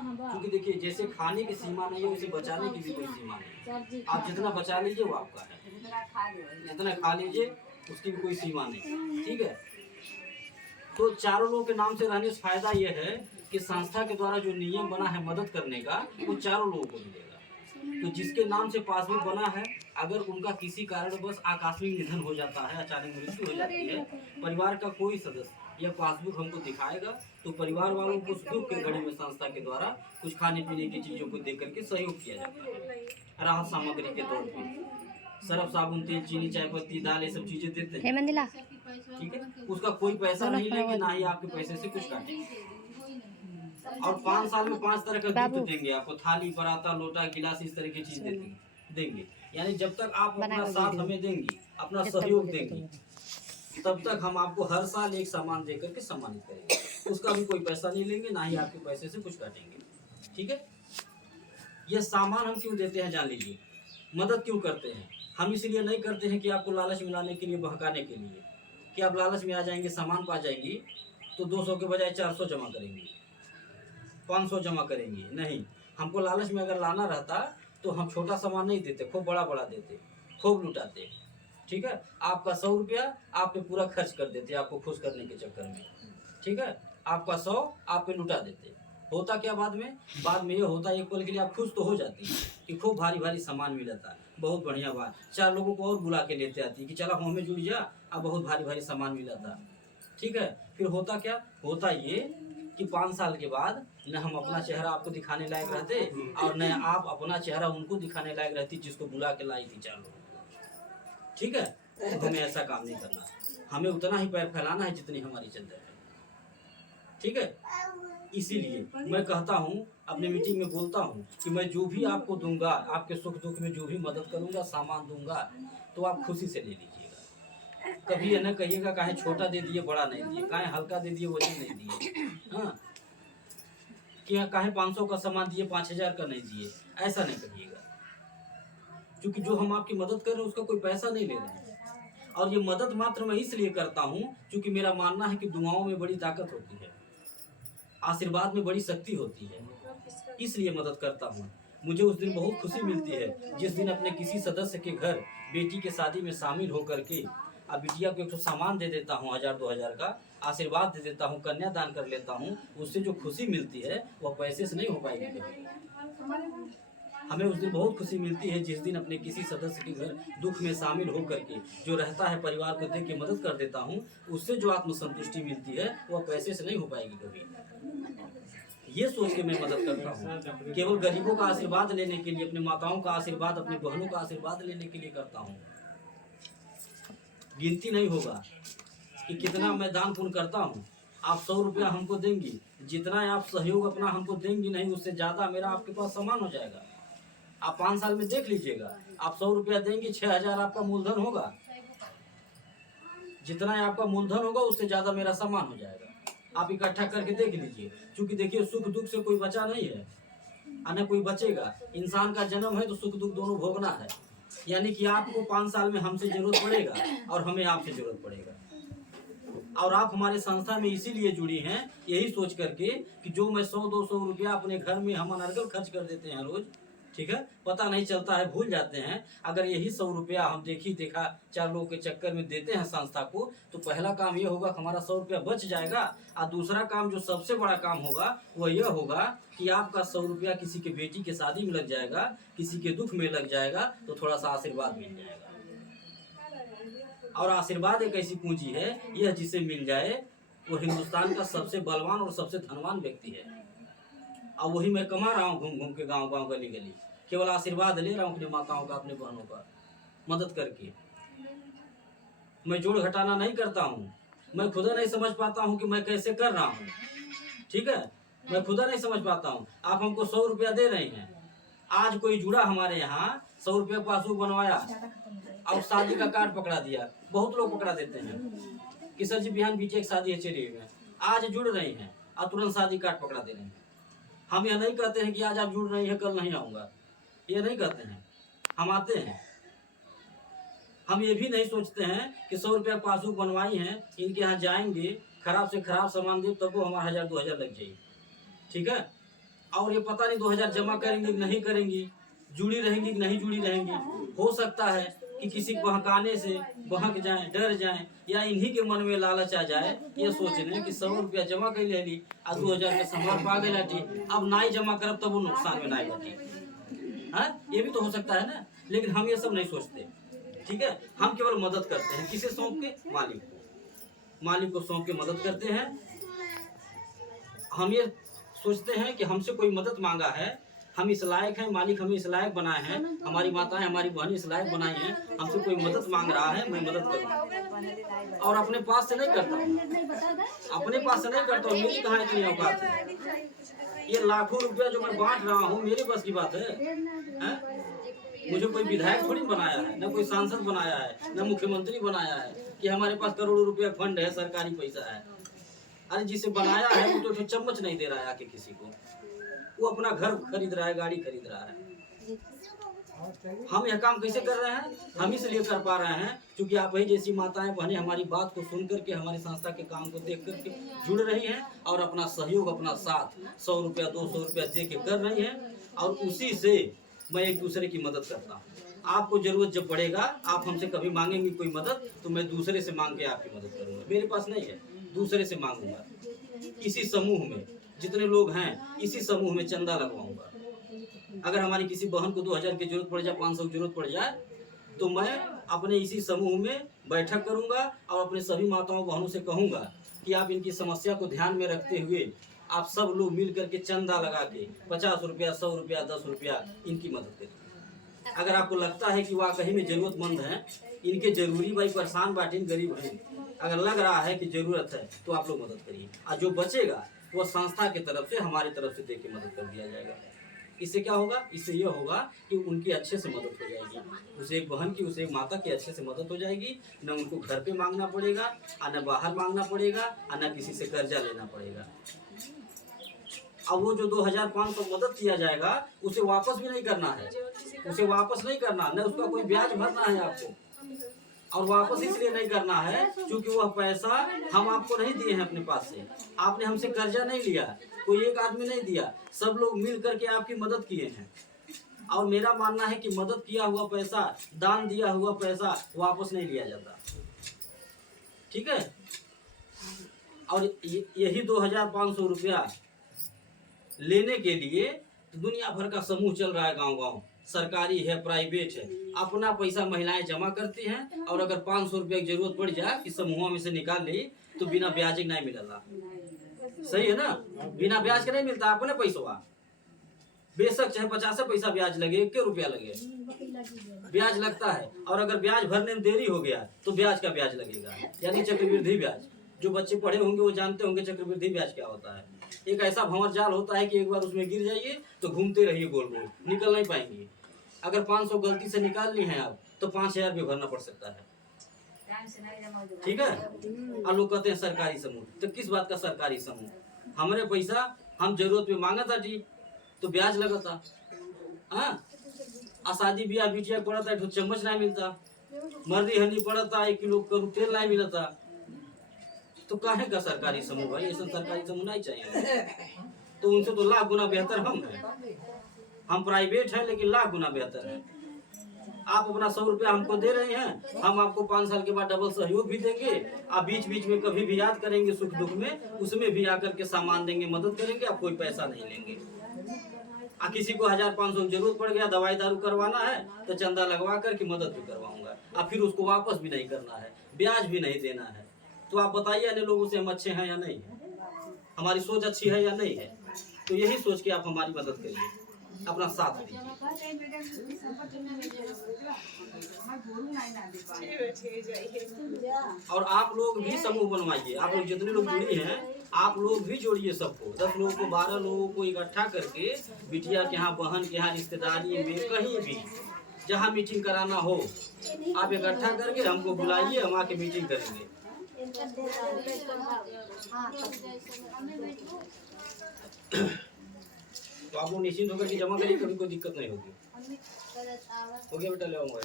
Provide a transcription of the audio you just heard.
क्योंकि देखिए जैसे खाने की सीमा नहीं है, उसे बचाने की भी कोई सीमा नहीं। आप जितना बचा लीजिए वो आपका है, जितना खा लीजिए उसकी भी कोई सीमा नहीं। ठीक है, तो चारों लोगों के नाम से रहने से फायदा यह है कि संस्था के द्वारा जो नियम बना है मदद करने का, वो चारों लोगों को मिलेगा। तो जिसके नाम से पासबुक बना है, अगर उनका किसी कारणवश आकस्मिक निधन हो जाता है, अचानक मृत्यु हो जाती है, परिवार का कोई सदस्य यह पासबुक हमको दिखाएगा, तो परिवार वालों को उस दुख के घड़ी में संस्था के द्वारा कुछ खाने पीने की चीजों को दे करके सहयोग किया जाता है, राहत सामग्री के तौर पर। सर्फ साबुन तेल चीनी चाय पत्ती दाल ये सब चीजें देते हैं। ठीक है, उसका कोई पैसा नहीं लेंगे, ना ही आपके पैसे से कुछ काटेंगे। और 5 साल में 5 तरह का गिफ्ट देंगे आपको, थाली पराता लोटा गिलास इस तरह की चीज देंगे। यानी जब तक आप अपना साथ हमें देंगी, अपना सहयोग देंगी, तब तक हम आपको हर साल एक सामान दे करके सम्मानित करेंगे। उसका भी कोई पैसा नहीं लेंगे, ना ही आपके पैसे से कुछ काटेंगे। ठीक है, ये सामान हम क्यों देते हैं जान लीजिए, मदद क्यों करते हैं हम। इसलिए नहीं करते हैं कि आपको लालच में लाने के लिए, बहकाने के लिए कि आप लालच में आ जाएंगे, सामान पा जाएंगी तो 200 के बजाय 400 जमा करेंगी, 500 जमा करेंगी। नहीं, हमको लालच में अगर लाना रहता तो हम छोटा सामान नहीं देते, खूब बड़ा बड़ा देते, खूब लुटाते। ठीक है, आपका 100 रुपया आप पे पूरा खर्च कर देते आपको खुश करने के चक्कर में। ठीक है, आपका 100 आप पे लुटा देते। होता क्या बाद में ये होता, एक पल के लिए आप खुश तो हो जाती कि खूब भारी भारी सामान मिलता, बहुत बढ़िया बात, 4 लोगों को और बुला के लेते आती कि चला हमें जुड़ जा, अब बहुत भारी भारी सामान मिला था। ठीक है, फिर होता क्या, होता ये कि 5 साल के बाद न हम अपना चेहरा आपको दिखाने लायक रहते, और न आप अपना चेहरा उनको दिखाने लायक रहती जिसको बुला के लाई थी 4 लोग। ठीक है, तो हमें ऐसा काम नहीं करना, हमें उतना ही पैर फैलाना है जितनी हमारी चंदा है। ठीक है, इसीलिए मैं कहता हूँ, अपने मीटिंग में बोलता हूँ कि मैं जो भी आपको दूंगा, आपके सुख दुख में जो भी मदद करूंगा, सामान दूंगा, तो आप खुशी से ले लीजिएगा। कभी ये न कहिएगा काहे छोटा दे दिए बड़ा नहीं दिए, काहे हल्का दे दिए वजन नहीं दिए, हाँ, कि काहे 500 का सामान दिए 5000 का नहीं दिए, ऐसा नहीं करिएगा। क्योंकि जो हम आपकी मदद कर रहे हैं उसका कोई पैसा नहीं ले रहे हैं, और ये मदद मात्र मैं इसलिए करता हूँ क्योंकि मेरा मानना है कि दुआओं में बड़ी ताकत होती है, आशीर्वाद में बड़ी शक्ति होती है, इसलिए मदद करता हूँ। मुझे उस दिन बहुत खुशी मिलती है जिस दिन अपने किसी सदस्य के घर बेटी के शादी में शामिल होकर के अब बिटिया को एक सामान दे देता हूँ, 1000-2000 का आशीर्वाद दे देता हूँ, कन्यादान कर लेता हूँ, उससे जो खुशी मिलती है वह पैसे से नहीं हो पाएगी कभी। हमें उस दिन बहुत खुशी मिलती है जिस दिन अपने किसी सदस्य के घर दुख में शामिल होकर के जो रहता है परिवार को देख के मदद कर देता हूँ, उससे जो आत्मसंतुष्टि मिलती है वह पैसे से नहीं हो पाएगी कभी। ये सोच के मैं मदद करता हूँ, केवल गरीबों का आशीर्वाद लेने के लिए, अपने माताओं का आशीर्वाद, अपनी बहनों का आशीर्वाद लेने के लिए करता हूँ। गिनती नहीं होगा कि कितना मैं दान पुण्य करता हूँ। आप 100 रुपया हमको देंगी, जितना आप सहयोग अपना हमको देंगी, नहीं उससे ज्यादा मेरा आपके पास सामान हो जाएगा। आप 5 साल में देख लीजिएगा, आप 100 रुपया देंगी, 6000 आपका मूलधन होगा, जितना आपका मूलधन होगा उससे ज्यादा मेरा सामान हो जाएगा। आप इकट्ठा करके देख लीजिए, क्योंकि देखिए सुख दुख से कोई बचा नहीं है, आना कोई बचेगा। इंसान का जन्म है तो सुख दुख दोनों भोगना है, यानी कि आपको 5 साल में हमसे जरूरत पड़ेगा और हमें आपसे जरूरत पड़ेगा। और आप हमारे संस्था में इसीलिए जुड़ी हैं, यही सोच करके कि जो मैं 100-200 रुपया अपने घर में हम अनर्गल खर्च कर देते हैं रोज, ठीक है, पता नहीं चलता है, भूल जाते हैं। अगर यही 100 रुपया हम देखा 4 लोगों के चक्कर में देते हैं संस्था को, तो पहला काम ये होगा हमारा 100 रुपया बच जाएगा, और दूसरा काम जो सबसे बड़ा काम होगा वह यह होगा कि आपका 100 रुपया किसी के बेटी के शादी में लग जाएगा, किसी के दुख में लग जाएगा, तो थोड़ा सा आशीर्वाद मिल जाएगा। और आशीर्वाद एक ऐसी पूंजी है, यह जिसे मिल जाए वो हिंदुस्तान का सबसे बलवान और सबसे धनवान व्यक्ति है। और वही मैं कमा रहा हूँ घूम घूम के, गांव गांव गली गली, केवल आशीर्वाद ले रहा हूँ अपनी माताओं का, अपने बहनों का, मदद करके। मैं जोड़ घटाना नहीं करता हूँ, मैं खुदा नहीं समझ पाता हूँ कि मैं कैसे कर रहा हूँ। ठीक है, मैं खुदा नहीं समझ पाता हूँ। आप हमको 100 रुपया दे रहे हैं, आज कोई जुड़ा हमारे यहाँ 100 रुपया पासबुक बनवाया और शादी का कार्ड पकड़ा दिया। बहुत लोग पकड़ा देते हैं कि सर जी बिहान बीच एक शादी है चलिए में, आज जुड़ रही हैं और तुरंत शादी कार्ड पकड़ा दे रहे हैं। हम यह नहीं कहते हैं कि आज आप जुड़ रही हैं कल नहीं आऊँगा, ये नहीं कहते हैं, हम आते हैं। हम ये भी नहीं सोचते हैं कि 100 रुपया पासबुक बनवाई हैं, इनके यहाँ जाएंगे, खराब से खराब सामान दे तब वो हमारा 1000-2000 लग जाएगी। ठीक है, और ये पता नहीं 2000 जमा करेंगी कि नहीं करेंगी, जुड़ी रहेंगी कि नहीं जुड़ी रहेंगी। हो सकता है कि किसी को बहकाने से बहक जाए, डर जाए, या इन्हीं के मन में लालच आ जाए, ये सोच रहे कि 100 रुपया जमा कर लेली आ 2000 के सामान पा गए लाठी, अब नाई जमा करब तब वो नुकसान में नाई बैठी। हाँ, ये भी तो हो सकता है ना। लेकिन हम ये सब नहीं सोचते, ठीक है। हम केवल मदद करते हैं, किसे सौंप के? मालिक को सौंप के मदद करते हैं। हम ये सोचते हैं कि हमसे कोई मदद मांगा है, हम इस लायक हैं, मालिक हमें इस लायक बनाए हैं, हमारी माताएं हमारी बहनें इस लायक बनाई हैं, हमसे कोई मदद मांग रहा है, मैं मदद करूँ। और अपने पास से नहीं करता हूँ, अपने पास से नहीं करता हूँ। मेरी कहाँ इतनी औकात है? ये लाखों रुपया जो मैं बांट रहा हूँ, मेरे बस की बात है? मुझे कोई विधायक थोड़ी बनाया है, न कोई सांसद बनाया है, न मुख्यमंत्री बनाया है कि हमारे पास करोड़ों रुपया फंड है, सरकारी पैसा है। अरे जिसे बनाया है वो तो चम्मच नहीं दे रहा है आके किसी को, वो अपना घर खरीद रहा है, गाड़ी खरीद रहा है। हम यह काम कैसे कर रहे हैं? हम इसलिए कर पा रहे हैं क्योंकि आप ही जैसी माताएं बहनें हमारी बात को सुन करके, हमारी संस्था के काम को देख करके जुड़ रही हैं और अपना सहयोग, अपना साथ 100 रुपया 200 रुपया दे के कर रही हैं। और उसी से मैं एक दूसरे की मदद करता हूँ। आपको जरूरत जब पड़ेगा, आप हमसे कभी मांगेंगे कोई मदद, तो मैं दूसरे से मांग के आपकी मदद करूँगा। मेरे पास नहीं है, दूसरे से मांगूंगा। इसी समूह में जितने लोग हैं, इसी समूह में चंदा लगवाऊंगा। अगर हमारी किसी बहन को 2000 की जरूरत पड़ जाए, 500 की जरूरत पड़ जाए, तो मैं अपने इसी समूह में बैठक करूंगा और अपने सभी माताओं बहनों से कहूंगा कि आप इनकी समस्या को ध्यान में रखते हुए आप सब लोग मिल करके चंदा लगा के 50 रुपया, 100 रुपया, 10 रुपया इनकी मदद करिए। अगर आपको लगता है कि वाकई में जरूरतमंद है, इनके जरूरी भाई, परेशान बाटे, गरीब हैं, अगर लग रहा है कि जरूरत है, तो आप लोग मदद करिए। और जो बचेगा वो संस्था की तरफ से, हमारी तरफ से देके मदद कर दिया जाएगा। इससे क्या होगा? इससे ये होगा कि उनकी अच्छे से मदद हो जाएगी। उसे एक बहन की, उसे एक माता की अच्छे से मदद हो जाएगी। न उनको घर पे मांगना पड़ेगा, और न बाहर मांगना पड़ेगा, और न किसी से कर्जा लेना पड़ेगा। अब वो जो 2500 मदद किया जाएगा, उसे वापस भी नहीं करना है, उसे वापस नहीं करना, न उसका कोई ब्याज भरना है आपको। और वापस इसलिए नहीं करना है क्योंकि वह पैसा हम आपको नहीं दिए हैं अपने पास से, आपने हमसे कर्जा नहीं लिया, कोई एक आदमी नहीं दिया, सब लोग मिल करके आपकी मदद किए हैं। और मेरा मानना है कि मदद किया हुआ पैसा, दान दिया हुआ पैसा वापस नहीं लिया जाता, ठीक है। और यही 2500 रुपया लेने के लिए दुनिया भर का समूह चल रहा है, गांव-गांव, सरकारी है, प्राइवेट है, अपना पैसा महिलाएं जमा करती हैं। और अगर 500 रुपये की जरूरत पड़ जाए कि समूह में से निकाल ली, तो बिना ब्याज के नहीं मिलेगा। सही है ना? बिना ब्याज के नहीं मिलता, अपने पैसा, बेशक चाहे 50 पैसा ब्याज लगे, 1 रुपया लगे, ब्याज लगता है। और अगर ब्याज भरने में देरी हो गया तो ब्याज का ब्याज लगेगा, यानी चक्रवृद्धि ब्याज। जो बच्चे पढ़े होंगे वो जानते होंगे चक्रवृद्धि ब्याज क्या होता है। एक ऐसा भंवर जाल होता है कि एक बार उसमें गिर जाइए तो घूमते रहिए गोल गोल, निकल नहीं पाएंगे। अगर 500 गलती से निकाल ली हैं आप, तो 5000 भी भरना पड़ सकता है, ठीक है। और लोग कहते हैं सरकारी समूह, तो किस बात का सरकारी समूह? हमारे पैसा हम जरूरत में मांगा था जी, तो ब्याज लगा था। हाँ, शादी ब्याह बिटिया पड़ा था, चम्मच नहीं मिलता, मर्दी हनी पड़ा था, 1 किलो करू तेल नहीं मिला था, तो काहे का सरकारी समूह भाई? ऐसा सरकारी समूह नहीं चाहिए। तो उनसे तो लाख गुना बेहतर हम हैं। हम प्राइवेट हैं लेकिन लाख गुना बेहतर है। आप अपना 100 रुपया हमको दे रहे हैं, हम आपको 5 साल के बाद डबल सहयोग भी देंगे। आप बीच बीच में कभी भी याद करेंगे सुख दुख में, उसमें भी आकर के सामान देंगे, मदद करेंगे, आप कोई पैसा नहीं लेंगे। किसी को 1500 की जरूरत पड़ गया, दवाई दारू करवाना है, तो चंदा लगवा करके मदद भी करवाऊंगा, और फिर उसको वापस भी नहीं करना है, ब्याज भी नहीं देना है। तो आप बताइए अन्य लोगों से हम अच्छे हैं या नहीं है? हमारी सोच अच्छी है या नहीं है? तो यही सोच के आप हमारी मदद करिए, अपना साथ दीजिए। और आप लोग भी समूह बनवाइए, आप लोग जितने लोग जुड़ी हैं, आप लोग भी जोड़िए सबको, 10 लोगों को, 12 लोगों को इकट्ठा करके, बिटिया के यहाँ, बहन के यहाँ, रिश्तेदारी में, कहीं भी जहाँ मीटिंग कराना हो, आप इकट्ठा करके हमको बुलाइए, हम आके मीटिंग करेंगे। तो आप लोग निश्चिंत होकर के जमा करिए, कभी कोई दिक्कत नहीं होगी। हो गया बेटा, ले आऊंगा।